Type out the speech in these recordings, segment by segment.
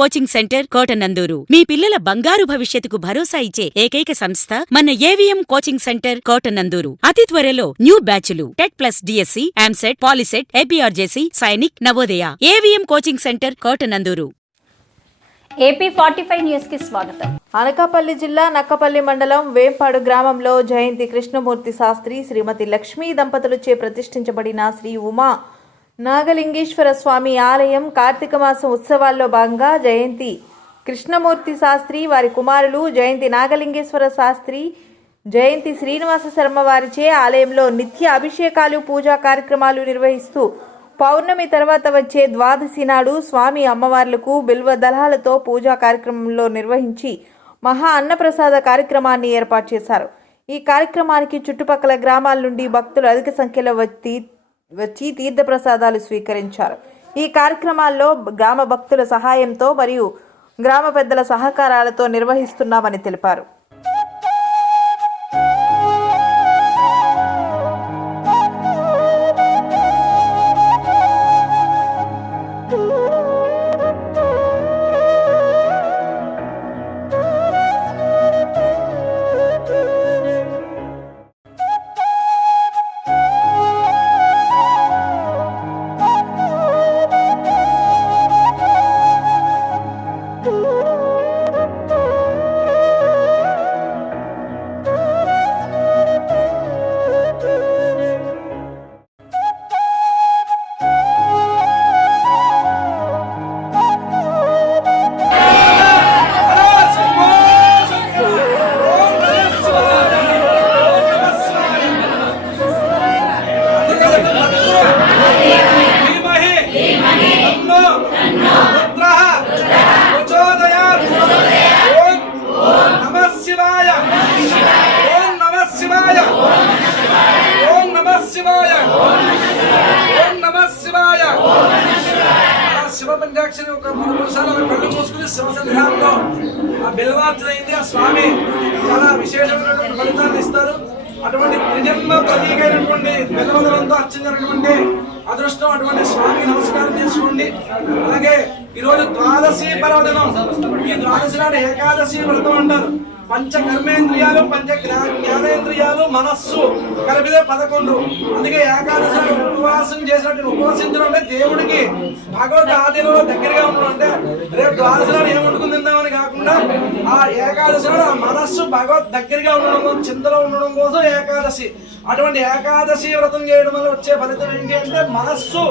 Coaching centre Kotananduru మీ పిల్లల బంగారు భవిష్యత్తుకు భరోసా ఇచ్చే ఏకైక సంస్థ మన ఏవిఎం కోచింగ్ సెంటర్ కోటనందూరు. అతి త్వరలో న్యూ బ్యాచ్లు TET plus DSC, EAMCET, POLYCET, APRJC, Sainik, Navodaya. AVM coaching centre Kotanandur. AP 45 news కి స్వాగతం. అనకాపల్లి జిల్లా నక్కపల్లి మండలం వేంపాడు గ్రామంలో జయంతి కృష్ణమూర్తి శాస్త్రి, శ్రీమతి లక్ష్మీ దంపతులచే ప్రతిష్ఠించబడిన శ్రీ ఉమా నాగలింగేశ్వర స్వామి ఆలయం కార్తీక మాసం ఉత్సవాల్లో భాగంగా జయంతి కృష్ణమూర్తి శాస్త్రి, వారి కుమారులు జయంతి నాగలింగేశ్వర శాస్త్రి, జయంతి శ్రీనివాస శర్మ వారిచే ఆలయంలో నిత్య అభిషేకాలు, పూజా కార్యక్రమాలు నిర్వహిస్తూ పౌర్ణమి తర్వాత వచ్చే ద్వాదశి నాడు స్వామి అమ్మవార్లకు బిల్వ దళాలతో పూజా కార్యక్రమంలో నిర్వహించి మహా అన్నప్రసాద కార్యక్రమాన్ని ఏర్పాటు చేశారు. ఈ కార్యక్రమానికి చుట్టుపక్కల గ్రామాల నుండి భక్తులు అధిక సంఖ్యలో వచ్చి తీర్థప్రసాదాలు స్వీకరించారు. ఈ కార్యక్రమాల్లో గ్రామ భక్తుల సహాయంతో మరియు గ్రామ పెద్దల సహకారాలతో నిర్వహిస్తున్నామని తెలిపారు. శివ పంచాక్షరి ఒక 3 సార్లు కళ్ళు మూసుకుని శివసంధ్యాల్లో ఆ బిల్వార్చన అయింది. ఆ స్వామి చాలా విశేషమైనటువంటి ఫలితాన్ని ఇస్తారు. అటువంటి ప్రజన్మ ప్రతీకైనటువంటి బిల్వదలంతో అర్చించినటువంటి అదృష్టం అటువంటి స్వామి నమస్కారం చేసుకోండి. అలాగే ఈరోజు ద్వాదశి పర్వదినం. ఈ ద్వాదశి నాడు ఏకాదశి వ్రతం అంటారు. పంచ కర్మేంద్రియాలు, పంచ జ్ఞానేంద్రియాలు, మనస్సు కలిపితే 11. అందుకే ఏకాదశి ఉపవాసం చేసినట్టు ఉపవాసించడం అంటే దేవుడికి భగవద్ ఆధీనంలో దగ్గరగా ఉండడం. అంటే రేపు ద్వాదశి నాడు ఏం వండుకుని తిందామని కాకుండా ఆ ఏకాదశి నాడు ఆ మనస్సు భగవద్ దగ్గరగా ఉండడం, చింతలో ఉండడం కోసం ఏకాదశి. అటువంటి ఏకాదశి వ్రతం చేయడం వల్ల వచ్చే ఫలితం ఏంటి అంటే మనస్సు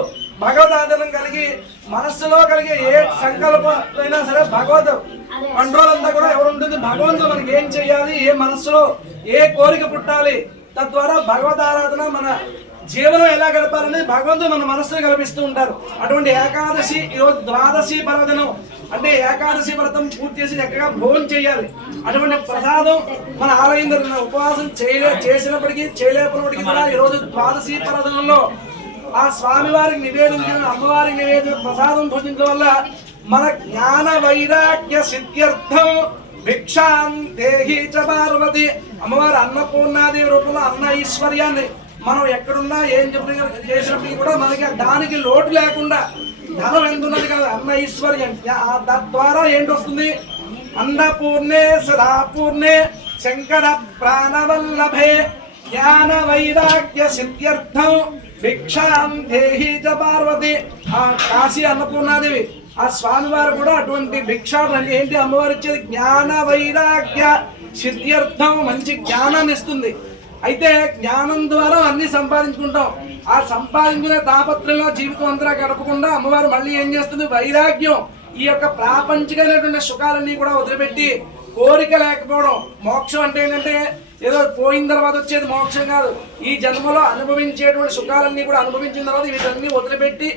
భగవద్ ఆధీనం కలిగి, మనస్సులో కలిగే ఏ సంకల్పమైనా సరే భగవద్ కంట్రోల్ అంతా కూడా ఎవరు ఉంటుంది. భగవంతుడు మనకి ఏం చేయాలి, ఏ మనస్సులో ఏ కోరిక పుట్టాలి, తద్వారా భగవద్ ఆరాధన మన జీవనం ఎలా గడపాలని భగవంతుడు మన మనస్సును కల్పిస్తూ ఉంటారు. అటువంటి ఏకాదశి ఈరోజు ద్వాదశి పర్వదినం. అంటే ఏకాదశి వ్రతం పూర్తి చేసి చక్కగా భోజనం చేయాలి. అటువంటి ప్రసాదం మన ఆలయం ఉపవాసం చేసినప్పటికీ చేయలేకపోయినప్పటికీ కూడా ఈరోజు ద్వాదశి పర్వదినంలో ఆ స్వామి వారికి నివేదించిన అమ్మవారికి నివేదించిన ప్రసాదం భుజించడం వల్ల మన జ్ఞాన వైరాగ్య సిద్ధ్యర్థం భిక్షాం దేహి చ పార్వతి. అమ్మవారి అన్నపూర్ణాదేవి రూపంలో అన్న ఐశ్వర్యాన్ని మనం ఎక్కడున్నా ఏం చేసినప్పటికీ కూడా మనకి దానికి లోటు లేకుండా ధనం ఎందున్నది కదా అన్న ఐశ్వర్యం. తద్వారా ఏంటి వస్తుంది? అన్నపూర్ణే సదాపూర్ణే శంకర ప్రాణవల్లభే జ్ఞాన వైరాగ్య సిద్ధ్యర్థం భిక్షాం దేహి చ పార్వతి. ఆ కాశీ అన్నపూర్ణాదేవి ఆ స్వామివారు కూడా అటువంటి భిక్షాలు అంటే ఏంటి? అమ్మవారు ఇచ్చేది జ్ఞాన వైరాగ్య సిద్ధ్యర్థం, మంచి జ్ఞానాన్ని ఇస్తుంది. అయితే జ్ఞానం ద్వారా అన్ని సంపాదించుకుంటాం. ఆ సంపాదించుకునే తాపత్రంలో జీవితం అంతా గడపకుండా అమ్మవారు మళ్ళీ ఏం చేస్తుంది? వైరాగ్యం, ఈ యొక్క ప్రాపంచికమైనటువంటి సుఖాలన్నీ కూడా వదిలిపెట్టి కోరిక లేకపోవడం. మోక్షం అంటే ఏంటంటే ఏదో పోయిన తర్వాత వచ్చేది మోక్షం కాదు. ఈ జన్మలో అనుభవించేటువంటి సుఖాలన్నీ కూడా అనుభవించిన తర్వాత వీటన్నీ వదిలిపెట్టి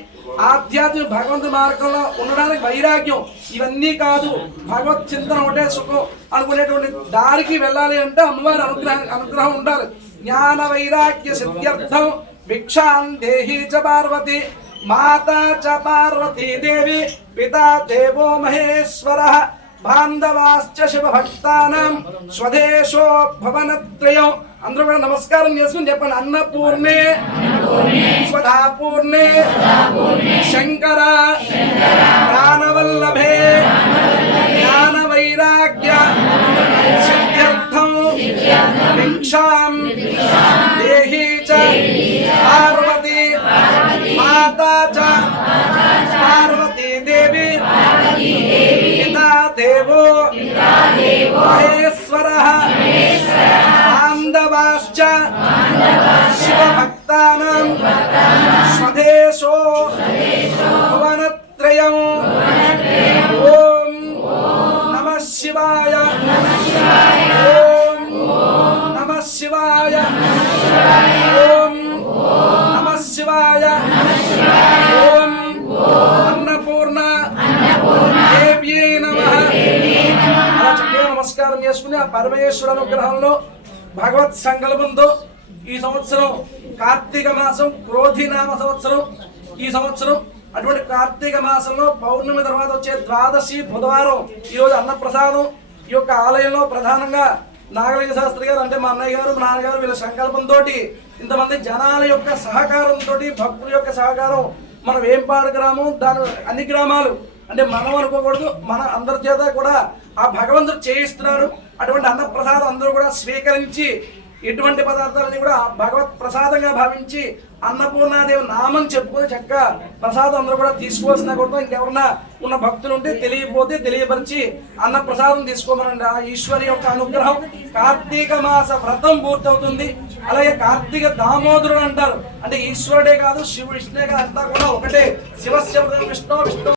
ఆధ్యాత్మిక భగవంతు మార్గంలో ఉండడానికి వైరాగ్యం. ఇవన్నీ కాదు, భగవత్ చింతన ఒకటే సుఖం అనుకునేటువంటి దారికి వెళ్ళాలి అంటే అమ్మవారి అనుగ్రహం ఉండాలి. జ్ఞాన వైరాగ్య సిద్ధ్యర్థం భిక్షాం దేహి చ పార్వతి. మాతా చ పార్వతీ దేవి, పితా దేవో మహేశ్వరః, బాంధవాశ్చ శివభక్తానాం స్వదేశో భవనత్రయం. అందరూ కూడా నమస్కారం చేసుకుని చెప్పండి. అన్నపూర్ణే స్వధాపూర్ణే శంకర ప్రాణవల్లభే యద్భిక్షాం దేహి చ పార్వతీ మాతా చ పార్వతీ దేవి పితా దేవో మహేశ్వరః బాంధవాశ్చ శివభక్తానాం స్వదేశో భువనత్రయం. ఓం నమః శివాయ. ఓం నమః శివాయ. ఓం నమః శివాయ. ఓం అన్నపూర్ణ దేవ్యై నమః. అలా చక్కగా నమస్కారం చేసుకుని ఆ పరమేశ్వర అనుగ్రహంలో భగవత్ సంకల్పంతో ఈ సంవత్సరం కార్తీక మాసం క్రోధినామ సంవత్సరం. ఈ సంవత్సరం అటువంటి కార్తీక మాసంలో పౌర్ణమి తర్వాత వచ్చే ద్వాదశి బుధవారం ఈరోజు అన్నప్రసాదం ఈ యొక్క ఆలయంలో ప్రధానంగా నాగలింగ శాస్త్రి గారు అంటే మా అన్నయ్య గారు మా నాన్నగారు వీళ్ళ సంకల్పంతో ఇంతమంది జనాల యొక్క సహకారంతో భక్తుల యొక్క సహకారం మన వేంపాడు గ్రామం దాని అన్ని గ్రామాలు అంటే మనం అనుకోకూడదు మన అందరి చేత కూడా ఆ భగవంతుడు చేయిస్తున్నాడు. అటువంటి అన్నప్రసాదం అందరూ కూడా స్వీకరించి ఎటువంటి పదార్థాలని కూడా భగవత్ ప్రసాదంగా భావించి అన్నపూర్ణాదేవి నామం చెప్పుకొని చక్కగా ప్రసాదం అందరూ కూడా తీసుకోవాల్సిన కూడా ఇంకెవరన్నా ఉన్న భక్తులు ఉంటే తెలియకపోతే తెలియపరిచి అన్న ప్రసాదం తీసుకోమనండి. ఆ ఈశ్వరి యొక్క అనుగ్రహం కార్తీక మాస వ్రతం పూర్తవుతుంది. అలాగే కార్తీక దామోదరుడు అంటారు అంటే ఈశ్వరుడే కాదు శివుడు విష్ణుడే కాదు అంతా కూడా ఒకటే. శివశబ్దం విష్ణు విష్ణు